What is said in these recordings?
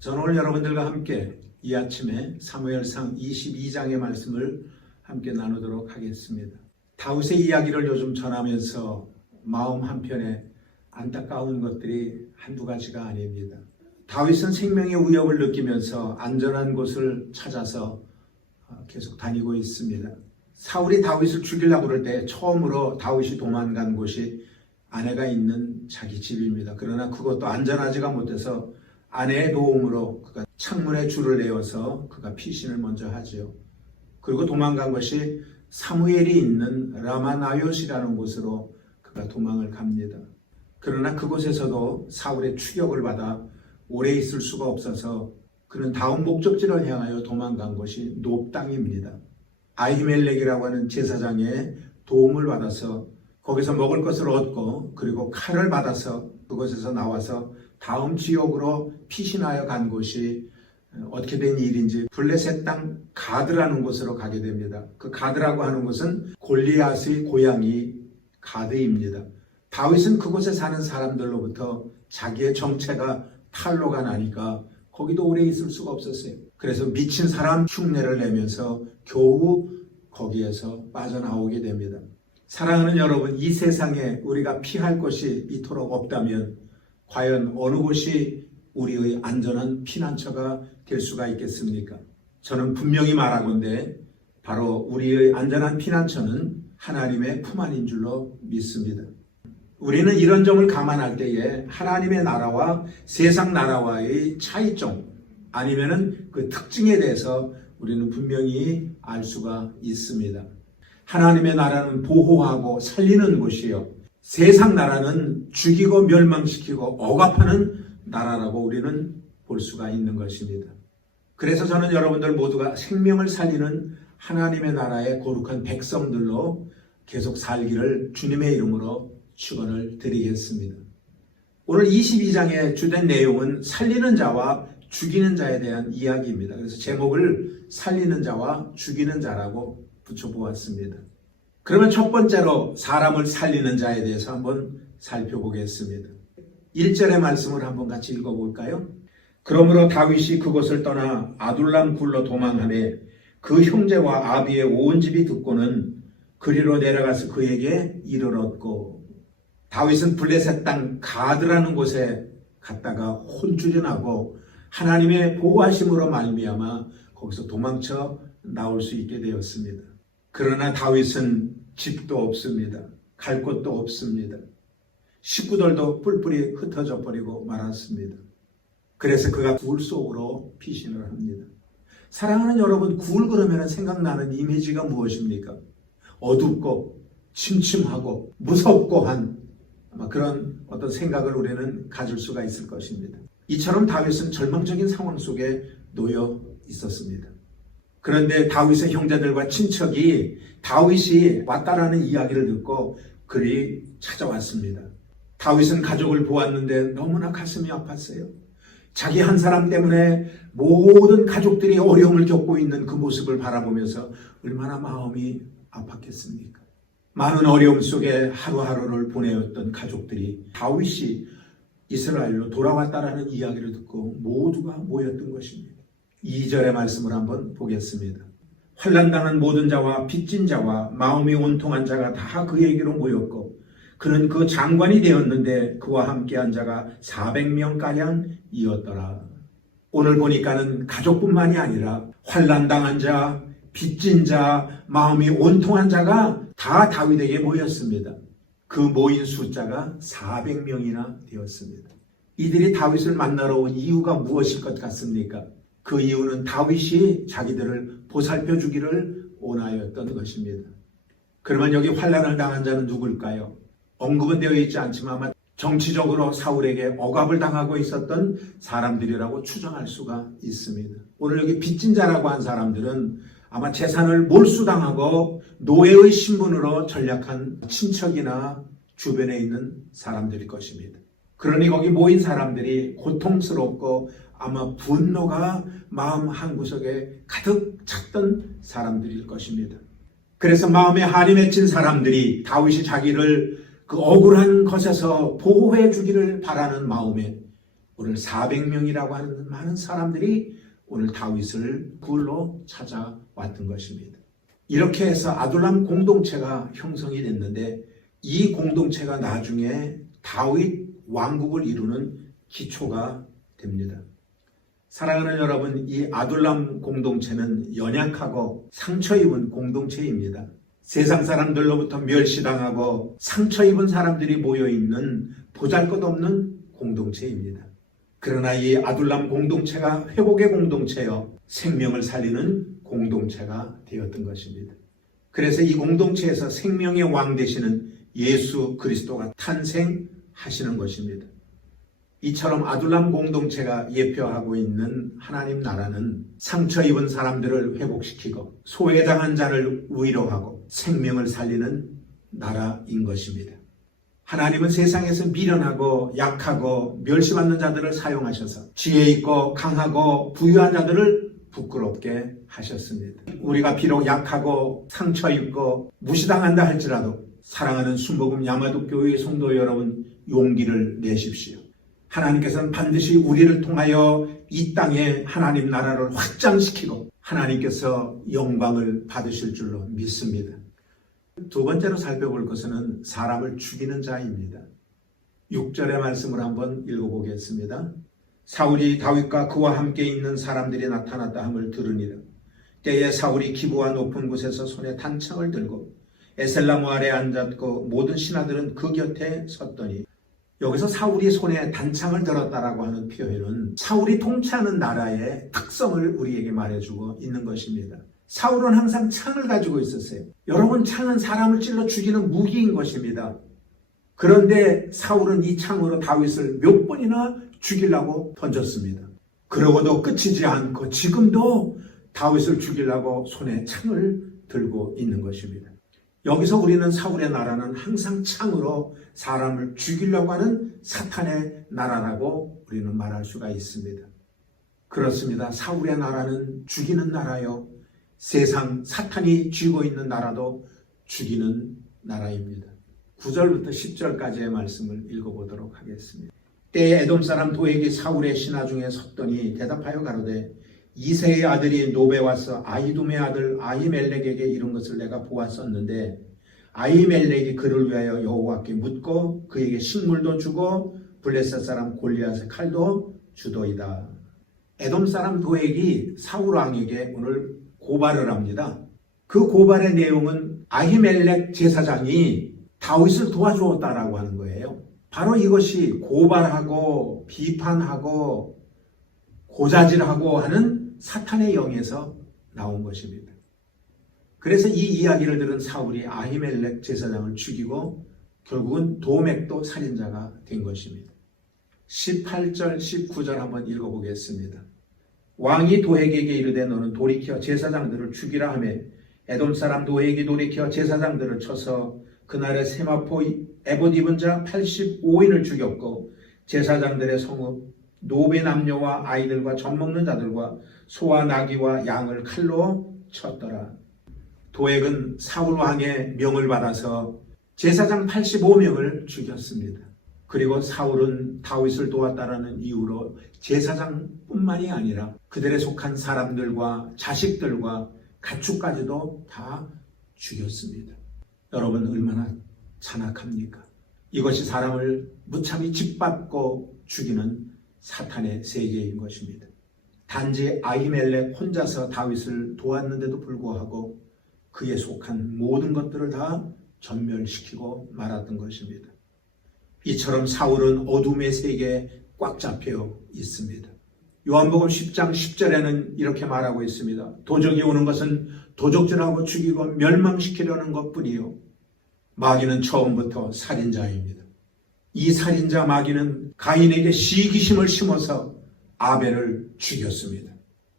저는 오늘 여러분들과 함께 이 아침에 사무엘상 22장의 말씀을 함께 나누도록 하겠습니다. 다윗의 이야기를 요즘 전하면서 마음 한편에 안타까운 것들이 한두 가지가 아닙니다. 다윗은 생명의 위협을 느끼면서 안전한 곳을 찾아서 계속 다니고 있습니다. 사울이 다윗을 죽이려고 그럴 때 처음으로 다윗이 도망간 곳이 아내가 있는 자기 집입니다. 그러나 그것도 안전하지가 못해서 아내의 도움으로 그가 창문에 줄을 내어서 그가 피신을 먼저 하죠. 그리고 도망간 것이 사무엘이 있는 라마나요시라는 곳으로 그가 도망을 갑니다. 그러나 그곳에서도 사울의 추격을 받아 오래 있을 수가 없어서 그는 다음 목적지를 향하여 도망간 것이 놉 땅입니다. 아히멜렉이라고 하는 제사장의 도움을 받아서 거기서 먹을 것을 얻고 그리고 칼을 받아서 그곳에서 나와서 다음 지역으로 피신하여 간 곳이 어떻게 된 일인지 블레셋 땅 가드라는 곳으로 가게 됩니다. 그 가드라고 하는 곳은 골리앗의 고향이 가드입니다. 다윗은 그곳에 사는 사람들로부터 자기의 정체가 탄로가 나니까 거기도 오래 있을 수가 없었어요. 그래서 미친 사람 흉내를 내면서 겨우 거기에서 빠져나오게 됩니다. 사랑하는 여러분, 이 세상에 우리가 피할 곳이 이토록 없다면 과연 어느 곳이 우리의 안전한 피난처가 될 수가 있겠습니까? 저는 분명히 말하건대 바로 우리의 안전한 피난처는 하나님의 품 안인 줄로 믿습니다. 우리는 이런 점을 감안할 때에 하나님의 나라와 세상 나라와의 차이점 아니면은 그 특징에 대해서 우리는 분명히 알 수가 있습니다. 하나님의 나라는 보호하고 살리는 곳이요. 세상 나라는 죽이고 멸망시키고 억압하는 나라라고 우리는 볼 수가 있는 것입니다. 그래서 저는 여러분들 모두가 생명을 살리는 하나님의 나라의 거룩한 백성들로 계속 살기를 주님의 이름으로 축원을 드리겠습니다. 오늘 22장의 주된 내용은 살리는 자와 죽이는 자에 대한 이야기입니다. 그래서 제목을 살리는 자와 죽이는 자라고 붙여보았습니다. 그러면 첫 번째로 사람을 살리는 자에 대해서 한번 살펴보겠습니다. 1절의 말씀을 한번 같이 읽어볼까요? 그러므로 다윗이 그곳을 떠나 아둘람 굴로 도망하며 그 형제와 아비의 온 집이 듣고는 그리로 내려가서 그에게 이르렀고, 다윗은 블레셋 땅 가드라는 곳에 갔다가 혼쭐이 나고 하나님의 보호하심으로 말미암아 거기서 도망쳐 나올 수 있게 되었습니다. 그러나 다윗은 집도 없습니다. 갈 곳도 없습니다. 식구들도 뿔뿔이 흩어져 버리고 말았습니다. 그래서 그가 굴 속으로 피신을 합니다. 사랑하는 여러분, 굴 그러면 생각나는 이미지가 무엇입니까? 어둡고 침침하고 무섭고 한 그런 어떤 생각을 우리는 가질 수가 있을 것입니다. 이처럼 다윗은 절망적인 상황 속에 놓여 있었습니다. 그런데 다윗의 형제들과 친척이 다윗이 왔다라는 이야기를 듣고 그리 찾아왔습니다. 다윗은 가족을 보았는데 너무나 가슴이 아팠어요. 자기 한 사람 때문에 모든 가족들이 어려움을 겪고 있는 그 모습을 바라보면서 얼마나 마음이 아팠겠습니까? 많은 어려움 속에 하루하루를 보내었던 가족들이 다윗이 이스라엘로 돌아왔다라는 이야기를 듣고 모두가 모였던 것입니다. 2절의 말씀을 한번 보겠습니다. 환난당한 모든 자와 빚진 자와 마음이 온통한 자가 다 그에게로 모였고 그는 그 장관이 되었는데 그와 함께한 자가 400명가량이었더라. 오늘 보니까는 가족뿐만이 아니라 환난당한 자, 빚진 자, 마음이 온통한 자가 다 다윗에게 모였습니다. 그 모인 숫자가 400명이나 되었습니다. 이들이 다윗을 만나러 온 이유가 무엇일 것 같습니까? 그 이유는 다윗이 자기들을 보살펴 주기를 원하였던 것입니다. 그러면 여기 환난을 당한 자는 누굴까요? 언급은 되어 있지 않지만 아마 정치적으로 사울에게 억압을 당하고 있었던 사람들이라고 추정할 수가 있습니다. 오늘 여기 빚진 자라고 한 사람들은 아마 재산을 몰수당하고 노예의 신분으로 전락한 친척이나 주변에 있는 사람들일 것입니다. 그러니 거기 모인 사람들이 고통스럽고 아마 분노가 마음 한구석에 가득 찼던 사람들일 것입니다. 그래서 마음에 한이 맺힌 사람들이 다윗이 자기를 그 억울한 것에서 보호해 주기를 바라는 마음에 오늘 400명이라고 하는 많은 사람들이 오늘 다윗을 굴로 찾아왔던 것입니다. 이렇게 해서 아둘람 공동체가 형성이 됐는데 이 공동체가 나중에 다윗 왕국을 이루는 기초가 됩니다. 사랑하는 여러분, 이 아둘람 공동체는 연약하고 상처 입은 공동체입니다. 세상 사람들로부터 멸시당하고 상처 입은 사람들이 모여있는 보잘것없는 공동체입니다. 그러나 이 아둘람 공동체가 회복의 공동체여 생명을 살리는 공동체가 되었던 것입니다. 그래서 이 공동체에서 생명의 왕 되시는 예수 그리스도가 탄생하시는 것입니다. 이처럼 아둘람 공동체가 예표하고 있는 하나님 나라는 상처 입은 사람들을 회복시키고 소외당한 자를 위로하고 생명을 살리는 나라인 것입니다. 하나님은 세상에서 미련하고 약하고 멸시받는 자들을 사용하셔서 지혜 있고 강하고 부유한 자들을 부끄럽게 하셨습니다. 우리가 비록 약하고 상처 입고 무시당한다 할지라도 사랑하는 순복음 야마도교회 성도 여러분, 용기를 내십시오. 하나님께서는 반드시 우리를 통하여 이 땅에 하나님 나라를 확장시키고 하나님께서 영광을 받으실 줄로 믿습니다. 두 번째로 살펴볼 것은 사람을 죽이는 자입니다. 6절의 말씀을 한번 읽어보겠습니다. 사울이 다윗과 그와 함께 있는 사람들이 나타났다 함을 들으니라. 때에 사울이 기브와 높은 곳에서 손에 단창을 들고 에셀나무 아래 앉았고 모든 신하들은 그 곁에 섰더니, 여기서 사울이 손에 단창을 들었다라고 하는 표현은 사울이 통치하는 나라의 특성을 우리에게 말해주고 있는 것입니다. 사울은 항상 창을 가지고 있었어요. 여러분, 창은 사람을 찔러 죽이는 무기인 것입니다. 그런데 사울은 이 창으로 다윗을 몇 번이나 죽이려고 던졌습니다. 그러고도 끝이지 않고 지금도 다윗을 죽이려고 손에 창을 들고 있는 것입니다. 여기서 우리는 사울의 나라는 항상 창으로 사람을 죽이려고 하는 사탄의 나라라고 우리는 말할 수가 있습니다. 그렇습니다. 사울의 나라는 죽이는 나라요. 세상 사탄이 쥐고 있는 나라도 죽이는 나라입니다. 9절부터 10절까지의 말씀을 읽어보도록 하겠습니다. 때에 에돔 사람 도액이 사울의 신하 중에 섰더니 대답하여 가로되, 이새의 아들이 노베 와서 아히둠의 아들 아히멜렉에게 이른 것을 내가 보았었는데 아히멜렉이 그를 위하여 여호와께 묻고 그에게 식물도 주고 블레셋 사람 골리앗의 칼도 주도이다. 에돔 사람 도액이 사울 왕에게 오늘 고발을 합니다. 그 고발의 내용은 아히멜렉 제사장이 다윗을 도와주었다라고 하는 거예요. 바로 이것이 고발하고 비판하고 고자질하고 하는 사탄의 영에서 나온 것입니다. 그래서 이 이야기를 들은 사울이 아히멜렉 제사장을 죽이고 결국은 도맥도 살인자가 된 것입니다. 18절 19절 한번 읽어보겠습니다. 왕이 도액에게 이르되 너는 돌이켜 제사장들을 죽이라 하며 에돔 사람 도액이 돌이켜 제사장들을 쳐서 그날에 세마포 에봇 입은 자 85인을 죽였고 제사장들의 성읍 노베 남녀와 아이들과 젖 먹는 자들과 소와 나귀와 양을 칼로 쳤더라. 도액은 사울 왕의 명을 받아서 제사장 85명을 죽였습니다. 그리고 사울은 다윗을 도왔다라는 이유로 제사장뿐만이 아니라 그들에 속한 사람들과 자식들과 가축까지도 다 죽였습니다. 여러분, 얼마나 잔악합니까? 이것이 사람을 무참히 짓밟고 죽이는 사탄의 세계인 것입니다. 단지 아히멜렉 혼자서 다윗을 도왔는데도 불구하고 그에 속한 모든 것들을 다 전멸시키고 말았던 것입니다. 이처럼 사울은 어둠의 세계에 꽉 잡혀 있습니다. 요한복음 10장 10절에는 이렇게 말하고 있습니다. 도적이 오는 것은 도적질하고 죽이고 멸망시키려는 것뿐이요, 마귀는 처음부터 살인자입니다. 이 살인자 마귀는 가인에게 시기심을 심어서 아벨을 죽였습니다.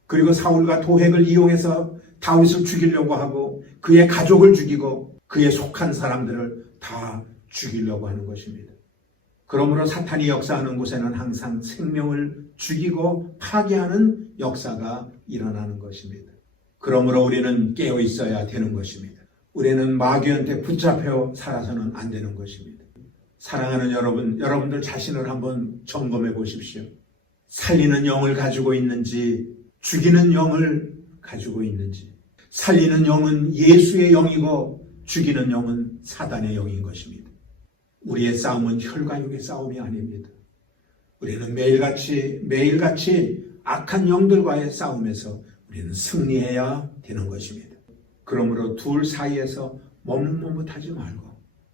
그리고 사울과 도액을 이용해서 다윗을 죽이려고 하고 그의 가족을 죽이고 그에 속한 사람들을 다 죽이려고 하는 것입니다. 그러므로 사탄이 역사하는 곳에는 항상 생명을 죽이고 파괴하는 역사가 일어나는 것입니다. 그러므로 우리는 깨어 있어야 되는 것입니다. 우리는 마귀한테 붙잡혀 살아서는 안 되는 것입니다. 사랑하는 여러분, 여러분들 자신을 한번 점검해 보십시오. 살리는 영을 가지고 있는지 죽이는 영을 가지고 있는지. 살리는 영은 예수의 영이고 죽이는 영은 사단의 영인 것입니다. 우리의 싸움은 혈과 육의 싸움이 아닙니다. 우리는 매일같이 악한 영들과의 싸움에서 우리는 승리해야 되는 것입니다. 그러므로 둘 사이에서 머뭇머뭇하지 말고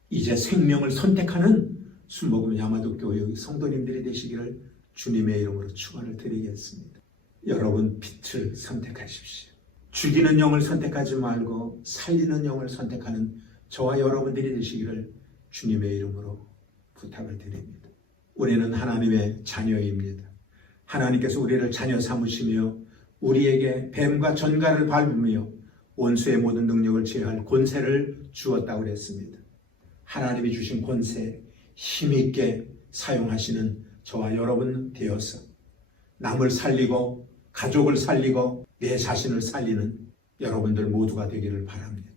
이제 생명을 선택하는 순복음 야마도 교회 성도님들이 되시기를 주님의 이름으로 축원을 드리겠습니다. 여러분 빛을 선택하십시오. 죽이는 영을 선택하지 말고 살리는 영을 선택하는 저와 여러분들이 되시기를 주님의 이름으로 부탁을 드립니다. 우리는 하나님의 자녀입니다. 하나님께서 우리를 자녀 삼으시며 우리에게 뱀과 전갈을 밟으며 원수의 모든 능력을 제할 권세를 주었다고 그랬습니다. 하나님이 주신 권세 힘있게 사용하시는 저와 여러분 되어서 남을 살리고 가족을 살리고 내 자신을 살리는 여러분들 모두가 되기를 바랍니다.